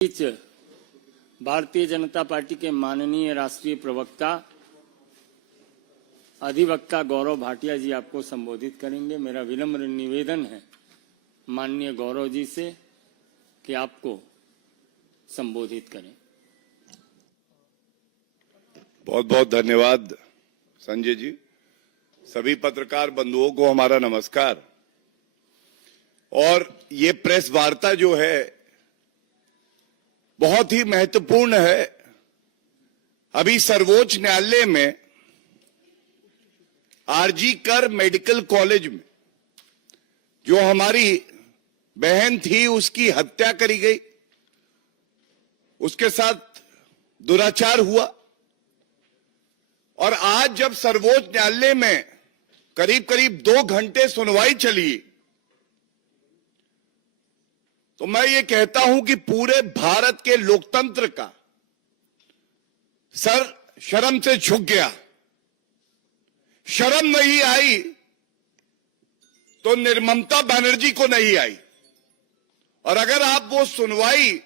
बीच Bharatiya Janata party के माननीय राष्ट्रीय प्रवक्ता अधिवक्ता गौरव भाटिया जी आपको संबोधित करेंगे। मेरा विनम्र निवेदन है माननीय गौरव जी से कि आपको संबोधित करें। बहुत बहुत धन्यवाद संजय जी। सभी पत्रकार बंधुओं को हमारा नमस्कार। और ये प्रेस वार्ता जो है बहुत ही महत्वपूर्ण है। अभी सर्वोच्च न्यायालय में आरजी कर मेडिकल कॉलेज में जो हमारी बहन थी उसकी हत्या करी गई, उसके साथ दुराचार हुआ। और आज जब सर्वोच्च न्यायालय में करीब करीब 2 घंटे सुनवाई चली तो मैं ये कहता हूं कि पूरे भारत के लोकतंत्र का सर शर्म से झुक गया। शर्म नहीं आई तो निर्ममता बनर्जी को नहीं आई। और अगर आप वो सुनवाई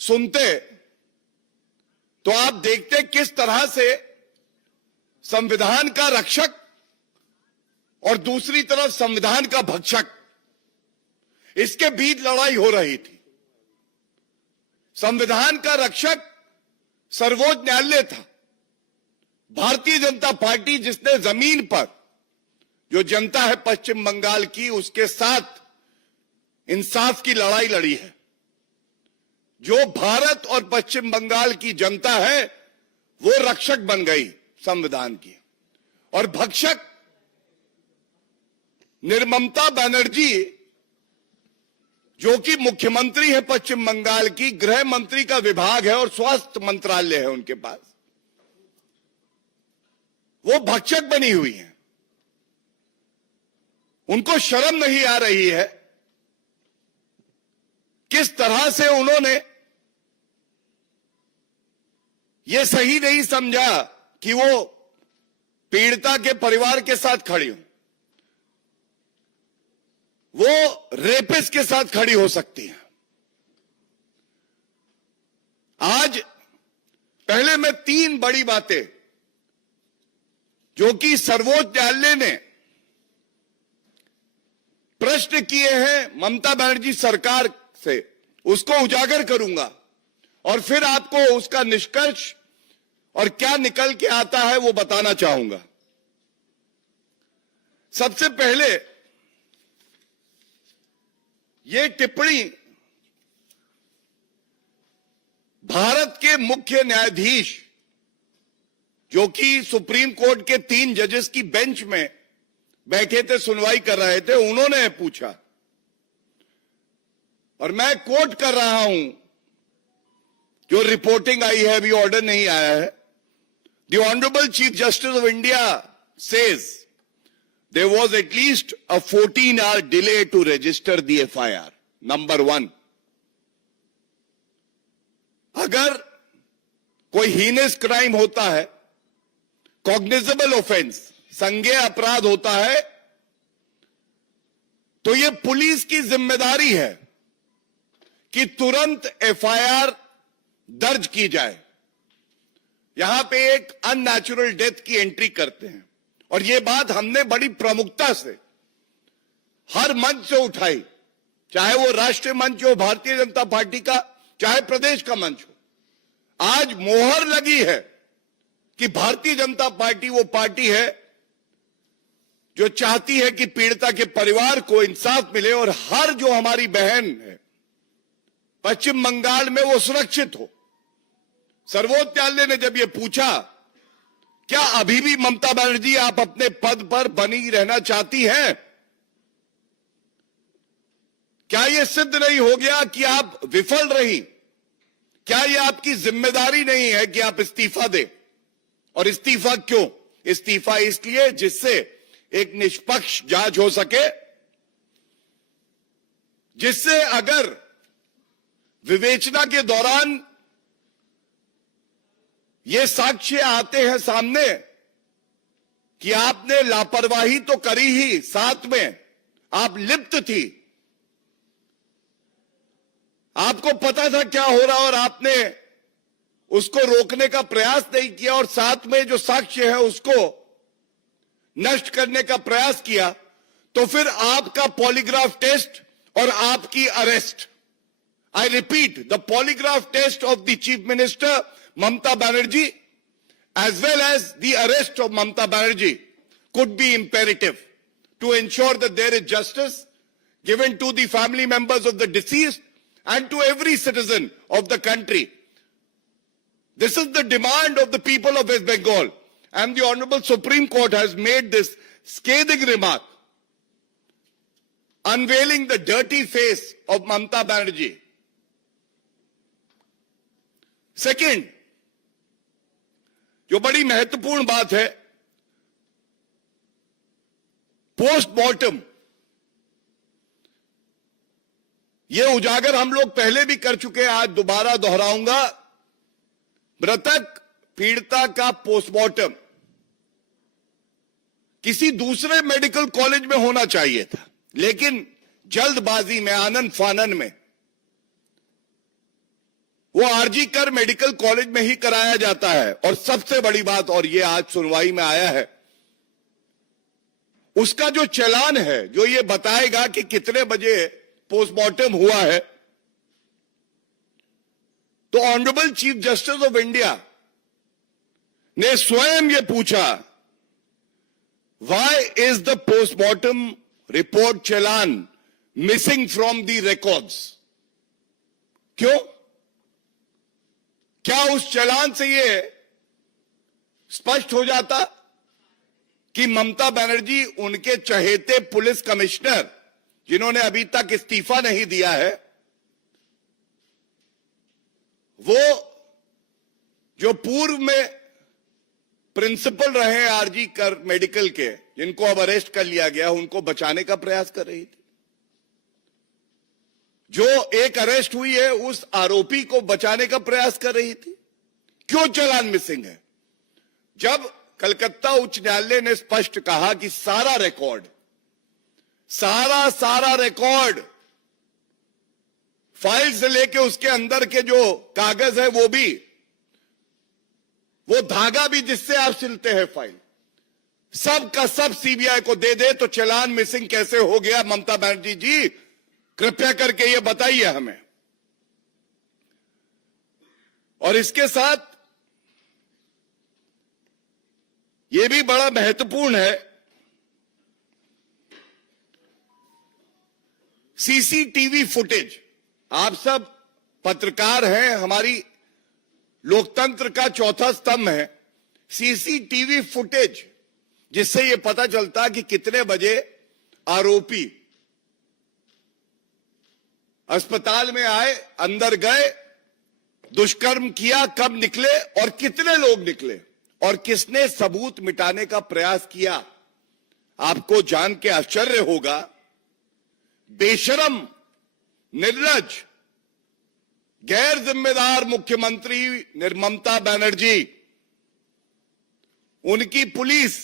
सुनते तो आप देखते किस तरह से संविधान का रक्षक और दूसरी तरफ संविधान का भक्षक, इसके बीच लड़ाई हो रही थी। संविधान का रक्षक सर्वोच्च न्यायालय था, भारतीय जनता पार्टी जिसने जमीन पर जो जनता है पश्चिम बंगाल की उसके साथ इंसाफ की लड़ाई लड़ी है। जो भारत और पश्चिम बंगाल की जनता है वो रक्षक बन गई संविधान की, और भक्षक निर्ममता बनर्जी जो कि मुख्यमंत्री है पश्चिम बंगाल की, गृह मंत्री का विभाग है और स्वास्थ्य मंत्रालय है उनके पास, वो भक्षक बनी हुई है। उनको शर्म नहीं आ रही है किस तरह से उन्होंने ये सही नहीं समझा कि वो पीड़िता के परिवार के साथ खड़ी हो, वो रेपिस्ट के साथ खड़ी हो सकती है। आज पहले मैं 3 बड़ी बातें जो कि सर्वोच्च न्यायालय ने प्रश्न किए हैं ममता बनर्जी सरकार से, उसको उजागर करूंगा और फिर आपको उसका निष्कर्ष और क्या निकल के आता है वो बताना चाहूंगा। सबसे पहले ये टिप्पणी भारत के मुख्य न्यायाधीश जो कि सुप्रीम कोर्ट के 3 जजेस की बेंच में बैठे थे, सुनवाई कर रहे थे, उन्होंने पूछा और मैं कोट कर रहा हूं जो रिपोर्टिंग आई है, अभी ऑर्डर नहीं आया है। The honourable chief justice of India says there was at least a 14-hour delay to register the FIR. Number 1. अगर कोई हीनस क्राइम होता है, कॉग्निजेबल ऑफेंस, संज्ञेय अपराध होता है, तो यह पुलिस की जिम्मेदारी है कि तुरंत FIR दर्ज की जाए। यहां पे एक अननेचुरल डेथ की एंट्री करते हैं और ये बात हमने बड़ी प्रमुखता से हर मंच से उठाई, चाहे वो राष्ट्रीय मंच हो भारतीय जनता पार्टी का, चाहे प्रदेश का मंच हो। आज मोहर लगी है कि भारतीय जनता पार्टी वो पार्टी है जो चाहती है कि पीड़िता के परिवार को इंसाफ मिले और हर जो हमारी बहन है पश्चिम बंगाल में वो सुरक्षित हो। सर्वोच्च न्यायालय ने जब ये पूछा क्या अभी भी ममता बनर्जी आप अपने पद पर बनी रहना चाहती हैं, क्या यह सिद्ध नहीं हो गया कि आप विफल रही, क्या यह आपकी जिम्मेदारी नहीं है कि आप इस्तीफा दें? और इस्तीफा क्यों? इस्तीफा इसलिए जिससे एक निष्पक्ष जांच हो सके, जिससे अगर विवेचना के दौरान ये साक्ष्य आते हैं सामने कि आपने लापरवाही तो करी ही, साथ में आप लिप्त थी, आपको पता था क्या हो रहा और आपने उसको रोकने का प्रयास नहीं किया और साथ में जो साक्ष्य है उसको नष्ट करने का प्रयास किया, तो फिर आपका पॉलीग्राफ टेस्ट और आपकी arrest, I repeat, the polygraph test of the chief minister Mamata Banerjee as well as the arrest of Mamata Banerjee could be imperative to ensure that there is justice given to the family members of the deceased and to every citizen of the country. This is the demand of the people of West Bengal, and the Honorable Supreme Court has made this scathing remark, unveiling the dirty face of Mamata Banerjee. Second, जो बड़ी महत्वपूर्ण बात है, postmortem, ये उजागर हम लोग पहले भी कर चुके हैं, आज दोबारा दोहराऊंगा। मृतक पीड़िता का पोस्टमार्टम किसी दूसरे मेडिकल कॉलेज में होना चाहिए था, लेकिन जल्दबाजी में, आनन फानन में वो आरजी कर मेडिकल कॉलेज में ही कराया जाता है। और सबसे बड़ी बात, और ये आज सुनवाई में आया है, उसका जो चालान है जो ये बताएगा कि कितने बजे पोस्टमार्टम हुआ है, तो honourable chief justice of India ने स्वयं ये पूछा, why is the postmortem report challan missing from the records? क्यों? क्या उस चालान से ये स्पष्ट हो जाता कि ममता बनर्जी उनके चहेते पुलिस कमिश्नर, जिन्होंने अभी तक इस्तीफा नहीं दिया है, वो जो पूर्व में प्रिंसिपल रहे आरजी कर मेडिकल के, जिनको अब अरेस्ट कर लिया गया, उनको बचाने का प्रयास कर रही थी? जो एक अरेस्ट हुई है उस आरोपी को बचाने का प्रयास कर रही थी? क्यों चालान मिसिंग है? जब कलकत्ता उच्च न्यायालय ने स्पष्ट कहा कि सारा रिकॉर्ड, सारा रिकॉर्ड, फाइल से लेके उसके अंदर के जो कागज है वो भी, वो धागा भी जिससे आप सिलते हैं फाइल, सब का सब सीबीआई को दे दे, तो चालान मिसिंग कैसे हो गया? ममता बनर्जी जी, कृपया करके ये बताइए हमें। और इसके साथ ये भी बड़ा महत्वपूर्ण है, सीसीटीवी फुटेज। आप सब पत्रकार हैं, हमारी लोकतंत्र का चौथा स्तंभ है सीसीटीवी फुटेज, जिससे ये पता चलता कि कितने बजे आरोपी अस्पताल में आए, अंदर गए, दुष्कर्म किया, कब निकले और कितने लोग निकले, और किसने सबूत मिटाने का प्रयास किया। आपको जान के आश्चर्य होगा, बेशरम, निर्लज, गैर जिम्मेदार मुख्यमंत्री ममता बनर्जी, उनकी पुलिस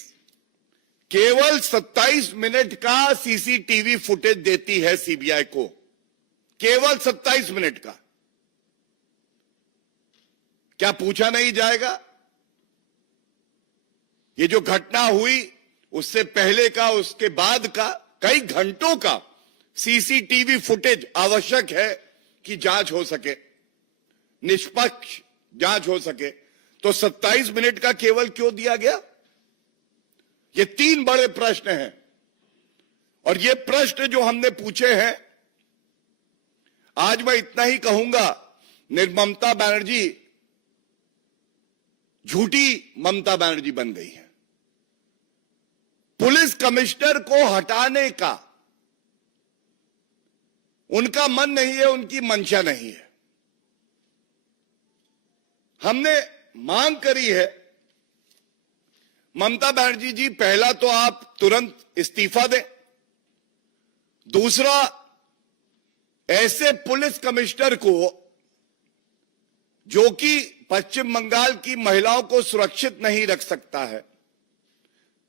केवल 27 मिनट का सीसीटीवी फुटेज देती है सीबीआई को, केवल 27 मिनट का। क्या पूछा नहीं जाएगा? ये जो घटना हुई उससे पहले का, उसके बाद का, कई घंटों का सीसीटीवी फुटेज आवश्यक है कि जांच हो सके, निष्पक्ष जांच हो सके। तो 27 मिनट का केवल क्यों दिया गया? ये 3 बड़े प्रश्न हैं, और ये प्रश्न जो हमने पूछे हैं, आज मैं इतना ही कहूंगा, निर्ममता बनर्जी झूठी ममता बनर्जी बन गई है। पुलिस कमिश्नर को हटाने का उनका मन नहीं है, उनकी मंशा नहीं है। हमने मांग करी है, ममता बनर्जी जी, पहला तो आप तुरंत इस्तीफा दें, दूसरा, ऐसे पुलिस कमिश्नर को जो कि पश्चिम बंगाल की महिलाओं को सुरक्षित नहीं रख सकता है,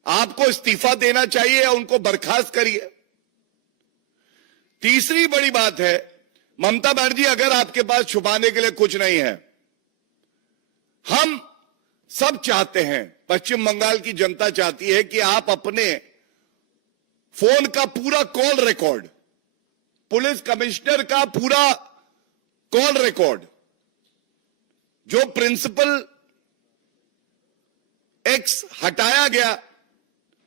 आपको इस्तीफा देना चाहिए या उनको बर्खास्त करिए। तीसरी बड़ी बात है, ममता बनर्जी, अगर आपके पास छुपाने के लिए कुछ नहीं है, हम सब चाहते हैं, पश्चिम बंगाल की जनता चाहती है कि आप अपने फोन का पूरा कॉल रिकॉर्ड, पुलिस कमिश्नर का पूरा कॉल रिकॉर्ड, जो प्रिंसिपल एक्स हटाया गया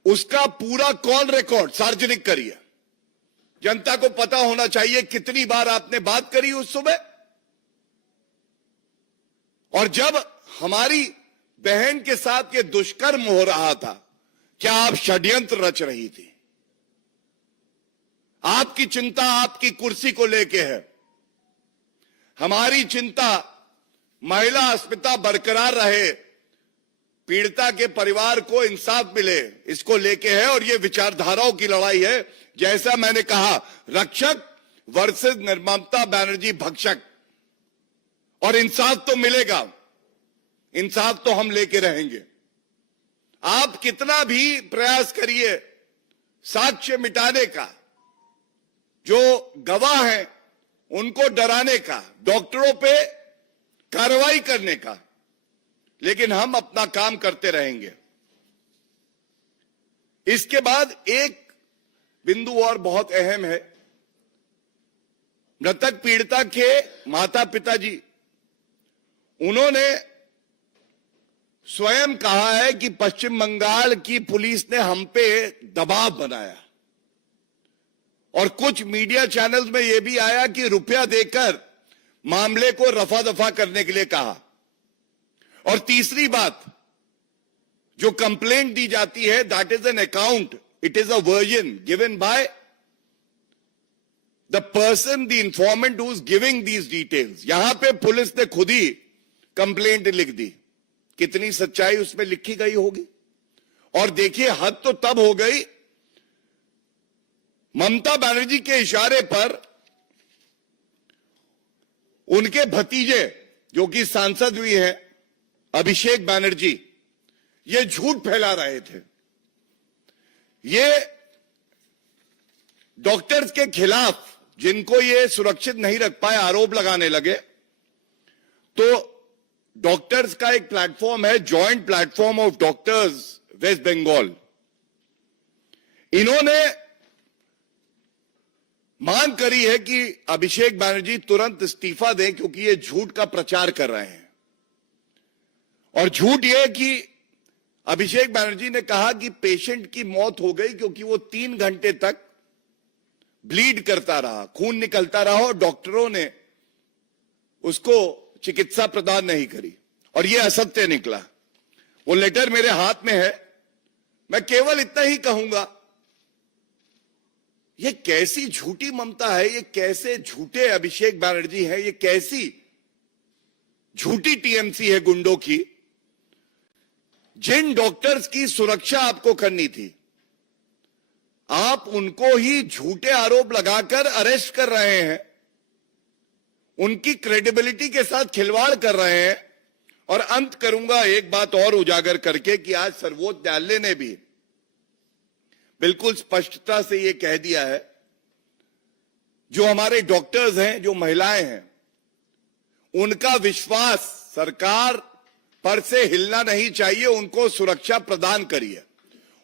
उसका पूरा कॉल रिकॉर्ड सार्वजनिक करिए। जनता को पता होना चाहिए कितनी बार आपने बात करी उस सुबह, और जब हमारी बहन के साथ ये दुष्कर्म हो रहा था, क्या आप षड्यंत्र रच रही थी? आपकी चिंता आपकी कुर्सी को लेके है, हमारी चिंता महिला अस्मिता बरकरार रहे, पीड़िता के परिवार को इंसाफ मिले, इसको लेके है। और ये विचारधाराओं की लड़ाई है। जैसा मैंने कहा, रक्षक वर्सेस ममता बनर्जी भक्षक, और इंसाफ तो मिलेगा, इंसाफ तो हम लेके रहेंगे। आप कितना भी प्रयास करिए साक्ष्य मिटाने का, जो गवाह हैं उनको डराने का, डॉक्टरों पे कार्रवाई करने का, लेकिन हम अपना काम करते रहेंगे। इसके बाद एक बिंदु और बहुत अहम है। मृतक पीड़िता के माता पिता जी, उन्होंने स्वयं कहा है कि पश्चिम बंगाल की पुलिस ने हम पे दबाव बनाया, और कुछ मीडिया चैनल्स में यह भी आया कि रुपया देकर मामले को रफा दफा करने के लिए कहा। और तीसरी बात, जो कंप्लेंट दी जाती है, that is an account, it is a version given by the person, the इंफॉर्मेंट who is giving these details. यहां पे पुलिस ने खुद ही कंप्लेंट लिख दी, कितनी सच्चाई उसमें लिखी गई होगी। और देखिए, हद तो तब हो गई, ममता बनर्जी के इशारे पर उनके भतीजे, जो कि सांसद भी हैं, अभिषेक बनर्जी, ये झूठ फैला रहे थे। ये डॉक्टर्स के खिलाफ, जिनको ये सुरक्षित नहीं रख पाए, आरोप लगाने लगे। तो डॉक्टर्स का एक प्लेटफॉर्म है, joint platform of doctors West Bengal, इन्होंने मांग करी है कि अभिषेक बनर्जी तुरंत इस्तीफा दें, क्योंकि ये झूठ का प्रचार कर रहे हैं। और झूठ यह कि अभिषेक बनर्जी ने कहा कि पेशेंट की मौत हो गई क्योंकि वो 3 घंटे तक ब्लीड करता रहा, खून निकलता रहा, और डॉक्टरों ने उसको चिकित्सा प्रदान नहीं करी, और यह असत्य निकला। वो लेटर मेरे हाथ में है। मैं केवल इतना ही कहूंगा, ये कैसी झूठी ममता है, ये कैसे झूठे अभिषेक बनर्जी है, ये कैसी झूठी टीएमसी है गुंडों की। जिन डॉक्टर्स की सुरक्षा आपको करनी थी, आप उनको ही झूठे आरोप लगाकर अरेस्ट कर रहे हैं, उनकी क्रेडिबिलिटी के साथ खिलवाड़ कर रहे हैं। और अंत करूंगा एक बात और उजागर करके कि आज सर्वोच्च न्यायालय ने भी बिल्कुल स्पष्टता से यह कह दिया है, जो हमारे डॉक्टर्स हैं, जो महिलाएं हैं, उनका विश्वास सरकार पर से हिलना नहीं चाहिए, उनको सुरक्षा प्रदान करिए।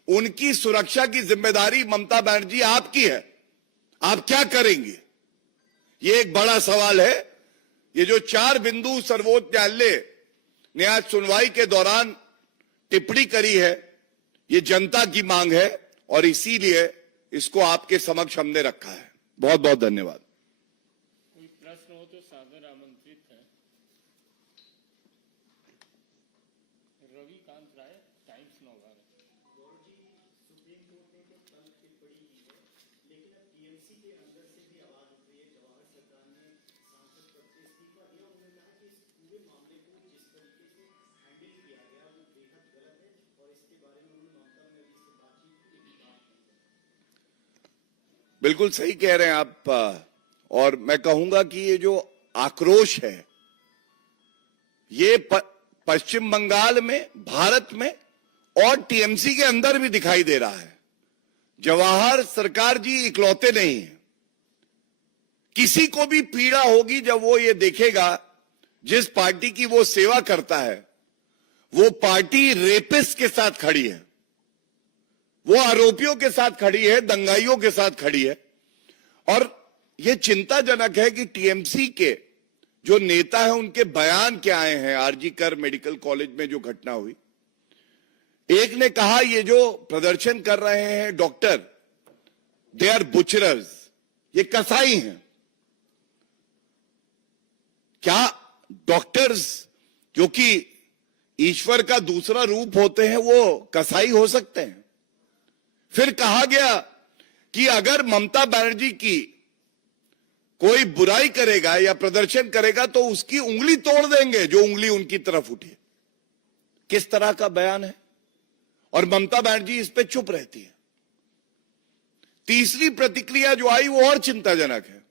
उनकी सुरक्षा की जिम्मेदारी ममता बनर्जी आपकी है, आप क्या करेंगे, ये एक बड़ा सवाल है। ये जो 4 बिंदु सर्वोच्च न्यायालय ने आज सुनवाई के दौरान टिप्पणी करी है, ये जनता की मांग है, और इसीलिए इसको आपके समक्ष हमने रखा है। बहुत बहुत धन्यवाद। कोई प्रश्न हो तो सादर आमंत्रित है। रविकांत राय, टाइम्स नवभारत। सुप्रीम कोर्ट ने तो कल टिप्पणी की है, लेकिन अब टीएमसी के अंदर से भी आवाज उठ रही है। जवाहर सरकार ने सांसद पद से इस्तीफा दिया, उन्होंने कहा कि इस पूरे मामले को जिस तरीके से हैंडल किया गया वो बेहद गलत है, और इसके बारे में उन्होंने ममता बनर्जी से बातचीत की, लेकिन बात नहीं की। बिल्कुल सही कह रहे हैं आप। और मैं कहूंगा कि ये जो आक्रोश है, ये पश्चिम बंगाल में, भारत में और टीएमसी के अंदर भी दिखाई दे रहा है। जवाहर सरकार जी इकलौते नहीं है किसी को भी पीड़ा होगी जब वो ये देखेगा जिस पार्टी की वो सेवा करता है वो पार्टी रेपिस्ट के साथ खड़ी है, वो आरोपियों के साथ खड़ी है, दंगाइयों के साथ खड़ी है। और ये चिंताजनक है कि टीएमसी के जो नेता है उनके बयान क्या आए हैं। आरजी कर मेडिकल कॉलेज में जो घटना हुई, एक ने कहा ये जो प्रदर्शन कर रहे हैं डॉक्टर, दे आर बुचरर्स, ये कसाई हैं। क्या डॉक्टर्स जो कि ईश्वर का दूसरा रूप होते हैं वो कसाई हो सकते हैं? फिर कहा गया कि अगर ममता बनर्जी की कोई बुराई करेगा या प्रदर्शन करेगा तो उसकी उंगली तोड़ देंगे जो उंगली उनकी तरफ उठी। किस तरह का बयान है? और ममता बनर्जी इस पे चुप रहती है। तीसरी प्रतिक्रिया जो आई वो और चिंताजनक है।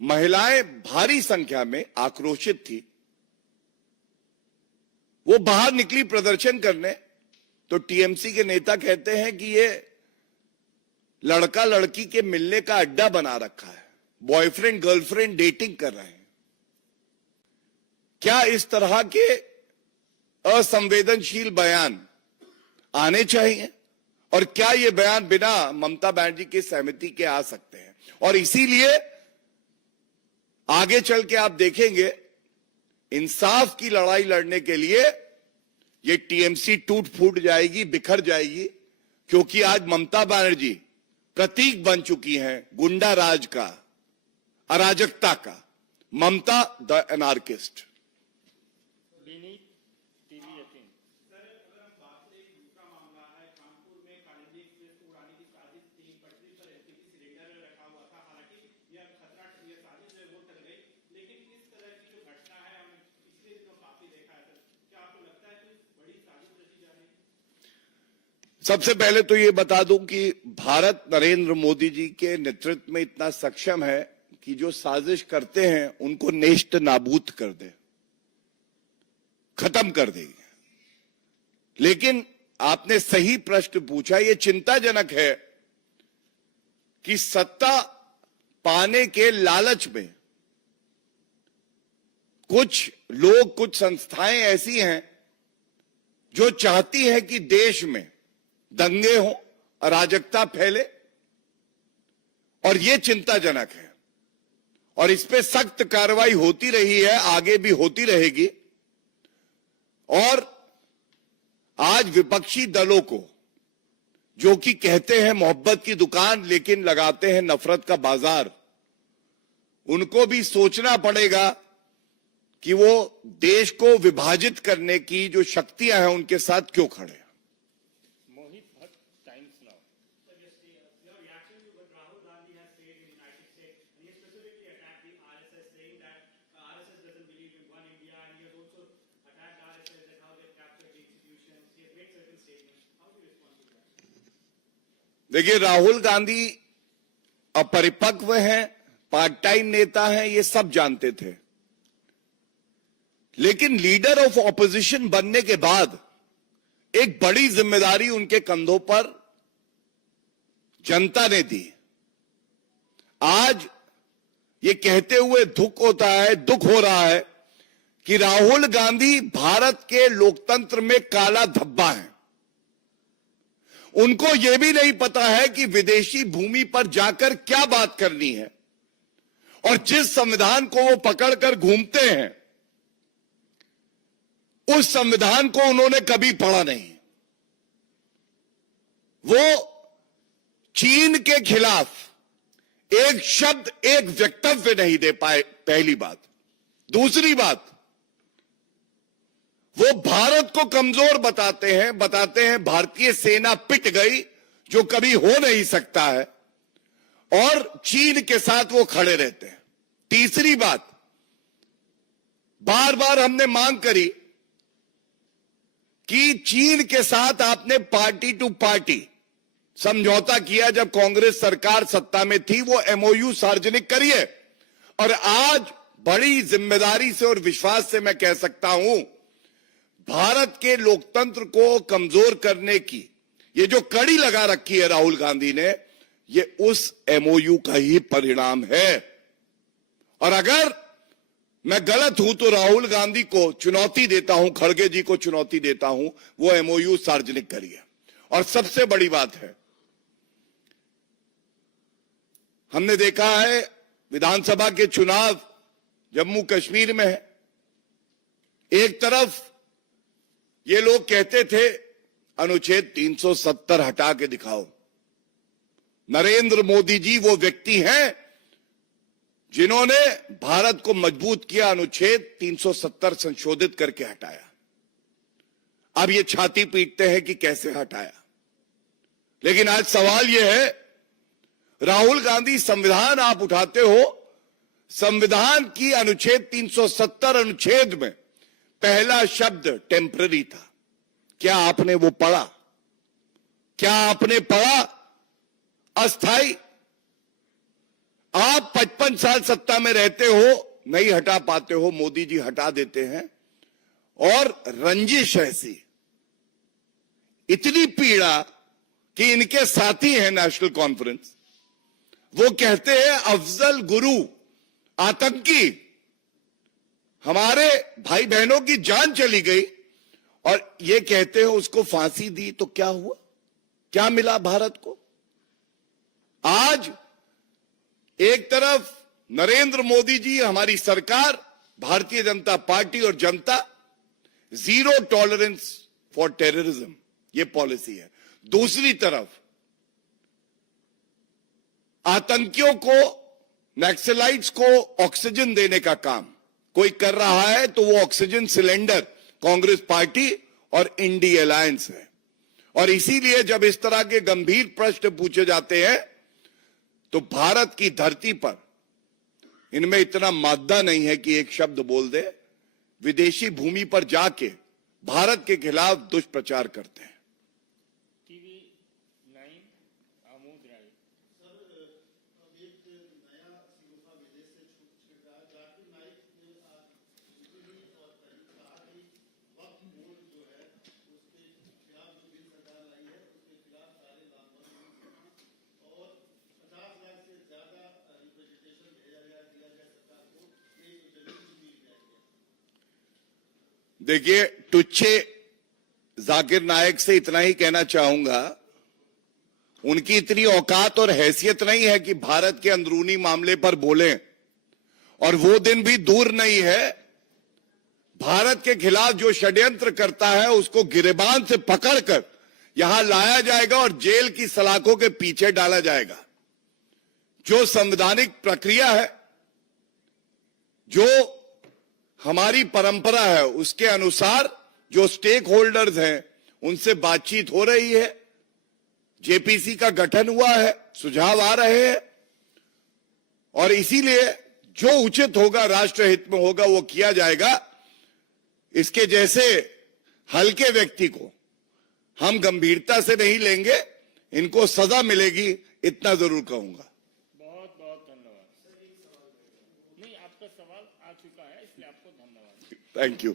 महिलाएं भारी संख्या में आक्रोशित थी, वो बाहर निकली प्रदर्शन करने, तो टीएमसी के नेता कहते हैं कि ये लड़का लड़की के मिलने का अड्डा बना रखा है, बॉयफ्रेंड गर्लफ्रेंड डेटिंग कर रहे हैं। क्या इस तरह के असंवेदनशील बयान आने चाहिए? और क्या ये बयान बिना ममता बनर्जी की सहमति के आ सकते हैं? और इसीलिए आगे चल के आप देखेंगे इंसाफ की लड़ाई लड़ने के लिए ये टीएमसी टूट फूट जाएगी, बिखर जाएगी, क्योंकि आज ममता बनर्जी प्रतीक बन चुकी हैं गुंडा राज का, अराजकता का। Mamata the anarchist. Vineet TV 18। Sir, अगर हम बात करें, एक दूसरा मामला है कानपुर में कालिंदी एक्सप्रेस को उड़ाने की साजिश थी, पटरी पर एलपीजी सिलेंडर रखा हुआ था। हालांकि यह खतरा, यह साजिश जो है वो टल गई, लेकिन इस तरह की जो घटना है हमने पिछले दिनों काफी देखा है। सर, क्या आपको लगता है कि बड़ी साजिश रची जा रही है? सबसे पहले तो ये बता दूं कि भारत नरेंद्र मोदी जी के नेतृत्व में इतना सक्षम है कि जो साजिश करते हैं उनको नेस्त नाबूद कर दे, खत्म कर देंगे। लेकिन आपने सही प्रश्न पूछा। ये चिंताजनक है कि सत्ता पाने के लालच में कुछ लोग, कुछ संस्थाएं ऐसी हैं जो चाहती हैं कि देश में दंगे हों, अराजकता फैले, और ये चिंताजनक है। और इस पे सख्त कार्रवाई होती रही है, आगे भी होती रहेगी। और आज विपक्षी दलों को, जो कि कहते हैं मोहब्बत की दुकान लेकिन लगाते हैं नफरत का बाजार, उनको भी सोचना पड़ेगा कि वो देश को विभाजित करने की जो शक्तियां हैं उनके साथ क्यों खड़े हैं। Mohit Bhatt, Times Now. Your reaction to what Rahul Gandhi has said in the United States, and he specifically attacked the RSS, saying that RSS doesn't believe in one India, and he has also attacked RSS and how they've captured the institutions. He has made certain statements. How do you respond to that? देखिए, राहुल गांधी अपरिपक्व हैं, part time नेता हैं, ये सब जानते थे। लेकिन लीडर ऑफ ऑपोजिशन बनने के बाद एक बड़ी जिम्मेदारी उनके कंधों पर जनता ने दी। आज ये कहते हुए दुख हो रहा है कि राहुल गांधी भारत के लोकतंत्र में काला धब्बा है। उनको यह भी नहीं पता है कि विदेशी भूमि पर जाकर क्या बात करनी है, और जिस संविधान को वो पकड़कर घूमते हैं उस संविधान को उन्होंने कभी पढ़ा नहीं। वो चीन के खिलाफ एक शब्द, एक वक्तव्य नहीं दे पाए, पहली बात। दूसरी बात, वो भारत को कमजोर बताते हैं भारतीय सेना पिट गई, जो कभी हो नहीं सकता है, और चीन के साथ वो खड़े रहते हैं। तीसरी बात, बार बार हमने मांग करी कि चीन के साथ आपने पार्टी टू पार्टी समझौता किया, जब कांग्रेस सरकार सत्ता में थी, वो एमओयू सार्वजनिक करिए। और आज बड़ी जिम्मेदारी से और विश्वास से मैं कह सकता हूं, भारत के लोकतंत्र को कमजोर करने की ये जो कड़ी लगा रखी है राहुल गांधी ने, ये उस एमओयू का ही परिणाम है। और अगर मैं गलत हूं तो राहुल गांधी को चुनौती देता हूं, खड़गे जी को चुनौती देता हूं, वो एमओयू सार्वजनिक करिए। और सबसे बड़ी बात है, हमने देखा है विधानसभा के चुनाव जम्मू कश्मीर में है, एक तरफ ये लोग कहते थे अनुच्छेद 370 हटा के दिखाओ। नरेंद्र मोदी जी वो व्यक्ति हैं जिन्होंने भारत को मजबूत किया, अनुच्छेद 370 संशोधित करके हटाया। अब ये छाती पीटते हैं कि कैसे हटाया, लेकिन आज सवाल यह है, राहुल गांधी, संविधान आप उठाते हो, संविधान की अनुच्छेद 370 अनुच्छेद में पहला शब्द टेम्पररी था। क्या आपने वो पढ़ा? क्या आपने पढ़ा अस्थाई? आप 55 साल सत्ता में रहते हो, नहीं हटा पाते हो, मोदी जी हटा देते हैं। और रंजिश ऐसी, इतनी पीड़ा कि इनके साथी हैं नेशनल कॉन्फ्रेंस, वो कहते हैं अफजल गुरु आतंकी, हमारे भाई बहनों की जान चली गई, और ये कहते हैं उसको फांसी दी तो क्या हुआ, क्या मिला भारत को? आज एक तरफ नरेंद्र मोदी जी, हमारी सरकार, भारतीय जनता पार्टी और जनता, जीरो टॉलरेंस फॉर टेररिज्म, ये पॉलिसी है। दूसरी तरफ आतंकियों को, नक्सलाइट्स को ऑक्सीजन देने का काम कोई कर रहा है तो वो ऑक्सीजन सिलेंडर कांग्रेस पार्टी और इंडी अलायंस है। और इसीलिए जब इस तरह के गंभीर प्रश्न पूछे जाते हैं तो भारत की धरती पर इनमें इतना मादा नहीं है कि एक शब्द बोल दे, विदेशी भूमि पर जाके भारत के खिलाफ दुष्प्रचार करते हैं। टीवी 9 आमोद राय। देखिए, टुच्चे जाकिर नायक से इतना ही कहना चाहूंगा, उनकी इतनी औकात और हैसियत नहीं है कि भारत के अंदरूनी मामले पर बोलें, और वो दिन भी दूर नहीं है, भारत के खिलाफ जो षड्यंत्र करता है उसको गिरेबान से पकड़कर यहां लाया जाएगा और जेल की सलाखों के पीछे डाला जाएगा। जो संवैधानिक प्रक्रिया है, जो हमारी परंपरा है, उसके अनुसार जो स्टेक होल्डर्स हैं उनसे बातचीत हो रही है, जेपीसी का गठन हुआ है, सुझाव आ रहे हैं, और इसीलिए जो उचित होगा, राष्ट्रहित में होगा, वो किया जाएगा। इसके जैसे हल्के व्यक्ति को हम गंभीरता से नहीं लेंगे, इनको सजा मिलेगी, इतना जरूर कहूंगा। बहुत बहुत धन्यवाद। नहीं, आपका सवाल आ चुका है, इसलिए आपको धन्यवाद। Thank you.